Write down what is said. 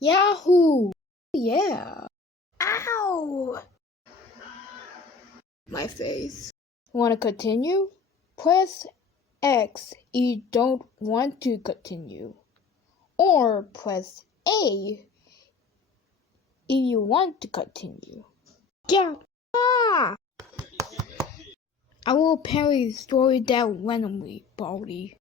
Yahoo! Yeah. Ow! My face. Want to continue? Press X if you don't want to continue. Or press A if you want to continue. Yeah. Ah! I will parry the story down randomly, Baldy.